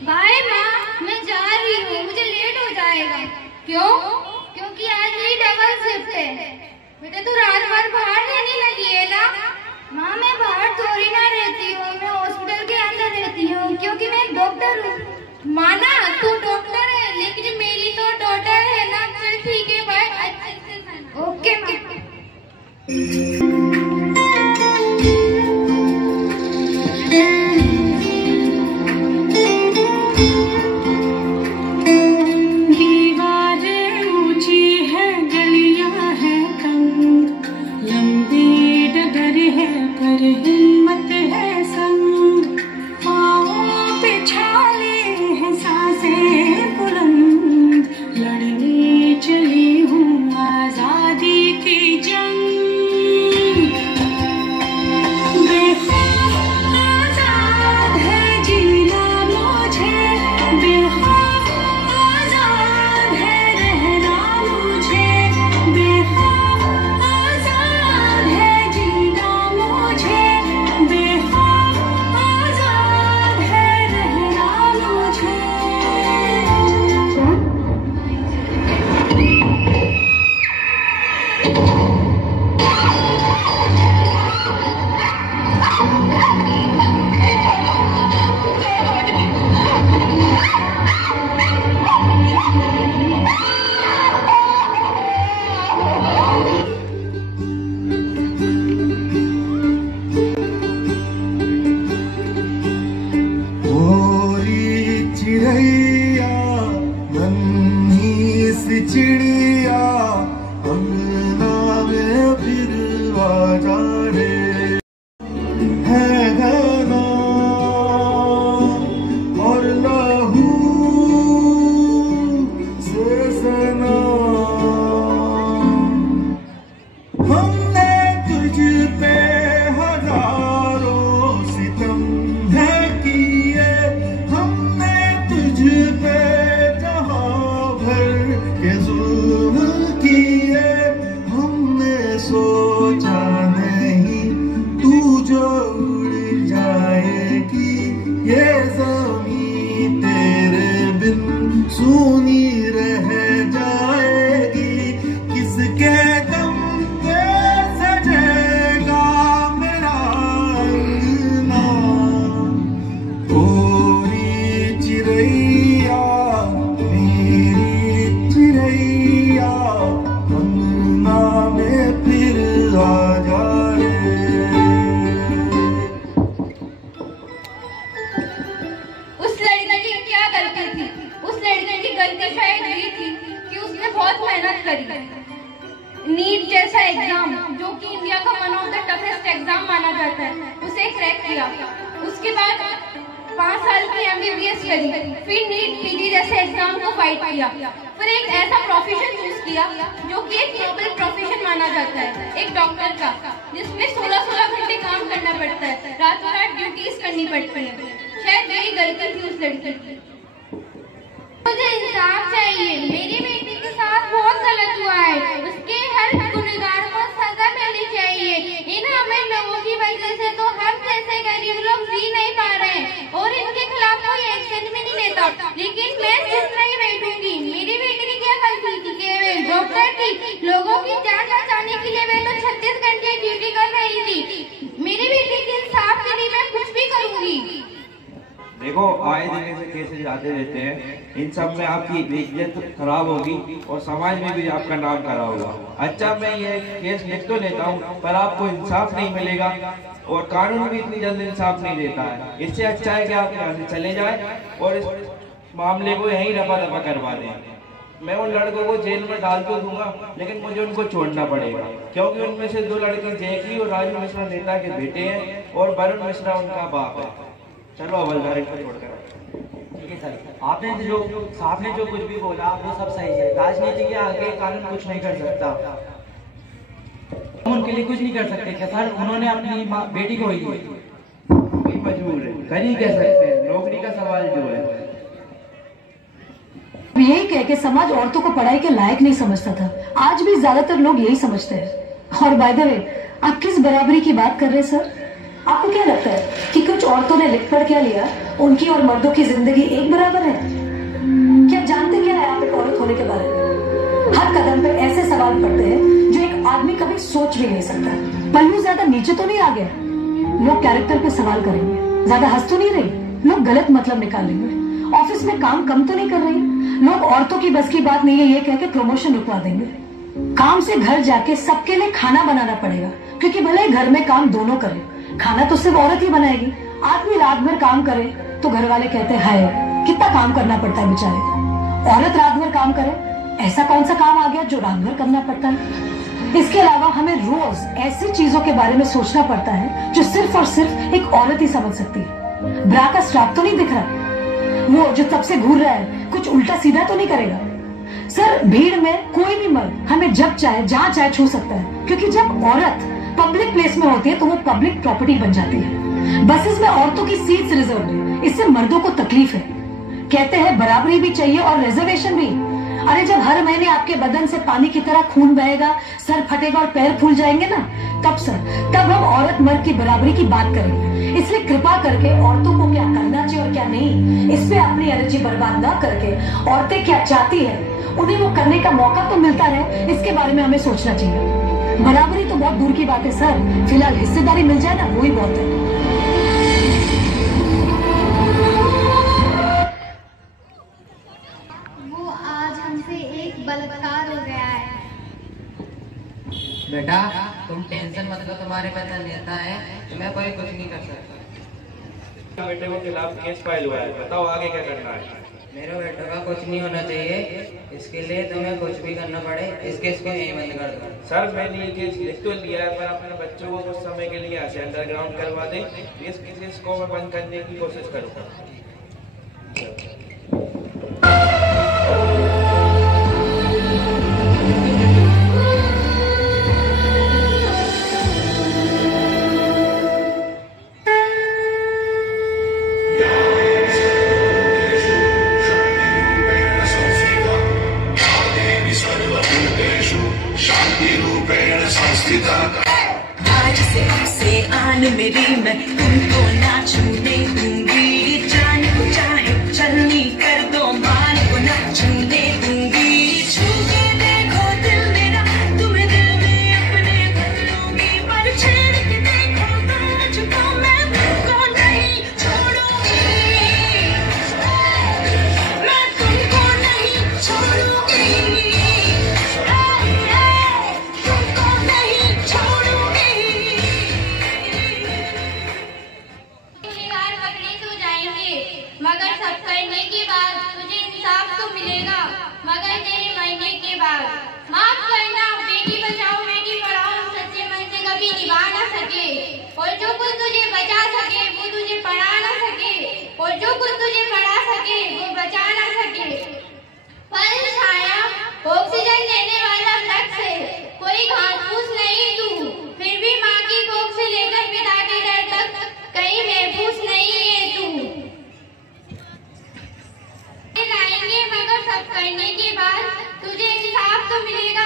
Bye माँ, मैं जा रही हूँ, मुझे लेट हो जाएगा। क्यों? क्योंकि आज मेरी डबल शिफ्ट है। बेटा तू रात भर बाहर रहने लगी है ना? माँ मैं बाहर थोड़ी ना रहती हूँ, मैं हॉस्पिटल के अंदर रहती हूँ क्योंकि मैं एक डॉक्टर हूँ। माना तू डॉक्टर है, लेकिन मेरी तो डॉटर है ना। चल ठीक है, बाय। अच्छे से खाना। ओके माँ। हिम्मत है संग, पाँवों पे छाले हैं सांसें बुलंद, लड़ने चली हूँ आजादी की जंग। बेखौफ आजाद है जीना मुझे, बेखौफ आजाद है रहना मुझे, बेखौफ आजाद है जीना मुझे, बेखौफ आजाद है रहना मुझे। चिड़ैया नन्ही सी चिड़िया अंगना में फिर आजा रे, है घना और लहू से सना। हमने तुझ पे हजारों सितम है किए, हमने तुझ पे जहां भर के जुल्म किए, हमने सोचा नहीं तू जो उड़ जाएगी, ये ज़मीं तेरे बिन सूनी रह जाएगी। किसके दम पे सजेगा मेरा अंगना, गोरी चिड़ैया मेरी चिड़ैया अंगना में फिर आजा रे। उस लड़की की क्या गलती थी? उस लड़की की गलती शायद ये थी कि उसने बहुत मेहनत करी। नीट जैसा एग्जाम, जो कि इंडिया का one of the toughest exam माना जाता है, उसे क्रैक किया। उसके बाद 5 साल की MBBS करी, फिर नीट पीजी जैसे एग्जाम को फाइट किया, फिर एक ऐसा प्रोफेशन चूज किया जो कि एक नोबल प्रोफेशन माना जाता है, एक डॉक्टर का, जिसमें 16-16 घंटे काम करना पड़ता है, रातों रात ड्यूटीज करनी पड़ती है। शायद यही गलती थी उस लड़की की। मुझे इंसाफ चाहिए, मेरी बेटी के साथ बहुत गलत हुआ है, उसके हर गुनहगार को सजा मिलनी चाहिए। इन अमीर लोगों की वजह से तो हम जैसे गरीब लोग जी नहीं पा रहे हैं और इनके खिलाफ कोई एक्शन भी नहीं लेता। लेकिन मैं चुप नहीं बैठूंगी। मेरी बेटी की क्या गलती थी कि वे डॉक्टर थी, लोगों की जान बचाने के लिए वे तो 36 घंटे ड्यूटी कर रही थी। मेरी बेटी के इंसाफ के लिए मैं कुछ भी करूंगी। देखो, आए दिन ऐसे केसेस आते रहते हैं, इन सब में आपकी इज्जत खराब होगी और समाज में भी आपका नाम खराब होगा। अच्छा, मैं ये केस लिख तो लेता हूँ, पर आपको इंसाफ नहीं मिलेगा और कानून भी इतनी जल्द इंसाफ नहीं देता है। इससे अच्छा है कि आप यहाँ से चले जाएं और इस मामले को यहीं रफा दफा करवा दें। मैं उन लड़कों को जेल में डाल तो दूंगा, लेकिन मुझे उनको छोड़ना पड़ेगा, क्योंकि उनमें से 2 लड़के जैकी और राजू मिश्रा नेता के बेटे हैं और वरुण मिश्रा उनका बाप है। चलो हवलदार को छोड़कर। ठीक है सर, आपने जो साहब ने जो कुछ भी बोला वो सब सही है। राजनीति के आगे कानून कुछ नहीं कर सकता, हम उनके लिए कुछ नहीं कर सकते क्या सर? उन्होंने अपनी बेटी को ही मजबूर है, कर ही कह सकते हैं, नौकरी का सवाल जो है। यही कह के समाज औरतों को पढ़ाई के लायक नहीं समझता था, आज भी ज्यादातर लोग यही समझते हैं। और बाय द वे, आप किस बराबरी की बात कर रहे हैं सर? आपको क्या लगता है कि कुछ औरतों ने लिख पढ़ क्या लिया, उनकी और मर्दों की जिंदगी एक बराबर है? क्या जानते क्या है आप एक औरत होने के बारे में? हर कदम पे ऐसे सवाल पड़ते हैं जो एक आदमी कभी सोच भी नहीं सकता। पल्लू ज्यादा नीचे तो नहीं आ गया? लोग कैरेक्टर पे सवाल करेंगे। ज्यादा हंस तो नहीं रही? लोग गलत मतलब निकालेंगे। ऑफिस में काम कम तो नहीं कर रही? लोग औरतों की बस की बात नहीं है ये कह के प्रमोशन रुकवा देंगे। काम से घर जाके सबके लिए खाना बनाना पड़ेगा, क्योंकि भले ही घर में काम दोनों करें, खाना तो सिर्फ औरत ही बनाएगी। आदमी रात भर काम करे तो घर वाले कहते हैं हाय कितना काम करना पड़ता है बेचारे को। औरत रात भर काम करे, ऐसा कौन सा काम आ गया जो रात भर करना पड़ता है? इसके अलावा हमें रोज ऐसी चीजों के बारे में सोचना पड़ता है जो सिर्फ और सिर्फ एक औरत ही समझ सकती है। ब्रा का स्ट्रैप तो नहीं दिख रहा, वो जो तब से घूर रहा है कुछ उल्टा सीधा तो नहीं करेगा? सर, भीड़ में कोई भी मर्द हमें जब चाहे जहां चाहे छू सकता है, क्योंकि जब औरत पब्लिक प्लेस में होती है तो वो पब्लिक प्रॉपर्टी बन जाती है। बसेस में औरतों की सीट्स रिजर्व है, इससे मर्दों को तकलीफ है। कहते हैं बराबरी भी चाहिए और रिजर्वेशन भी। अरे जब हर महीने आपके बदन से पानी की तरह खून बहेगा, सर फटेगा और पैर फूल जाएंगे ना, तब हम औरत मर्द की बराबरी की बात करेंगे। इसलिए कृपा करके औरतों को क्या करना चाहिए और क्या नहीं, इस पे अपनी एनर्जी बर्बाद न करके औरतें क्या चाहती है उन्हें वो करने का मौका तो मिलता है, इसके बारे में हमें सोचना चाहिए। बराबरी तो बहुत दूर की बात है सर, फिलहाल हिस्सेदारी मिल जाए ना वही बहुत है। वो आज हमसे एक बलात्कार हो गया है। बेटा तुम टेंशन मत लो, तुम्हारे वेतन लेता है, मैं कोई कुछ नहीं कर सकता। बेटे के खिलाफ केस फाइल हुआ है, बताओ आगे क्या करना है? मेरे बेटे का कुछ नहीं होना चाहिए, इसके लिए तुम्हें कुछ भी करना पड़े, इस केस को यहीं बंद कर दो। सर मैंने ये केस लिख तो लिया है, पर अपने बच्चों को कुछ समय के लिए यहाँ से अंडरग्राउंड करवा दें, इस केस को मैं बंद करने की कोशिश करूँगा। आज से आन मेरी मैं तुमको ना छूने दूंगी, जान को चाहे चलनी कर दो, मान को ना छूने दूंगी। छू के देखो दिल मेरा, तुम्हें दिल में अपने भर लूंगी, पर छेड़ के देखो तुम मुझको, मैं तुमको नहीं छोड़ूंगी, मैं तुमको नहीं छोड़ूंगी, तुमको नहीं छोड़ूंगी। मगर सब करने के बाद तुझे इंसाफ तो मिलेगा, मगर तेरे मरने के बाद। माफ करना, बेटी बचाओ बेटी पढ़ाओ सच्चे मन से कभी निभा ना सके, और जो कुछ तुझे बचा सके वो तुझे पढ़ा ना सके, और जो कुछ तुझे पढ़ा सके वो बचा ना सके। फल छाया ऑक्सीजन देने वाला वृक्ष है, कोई घास फूस नहीं तू, फिर भी माँ की कोख से लेकर पिता के दर तक कहीं महफूज नहीं है तू। लाएंगे मगर सब करने के बाद तुझे इंसाफ तो मिलेगा,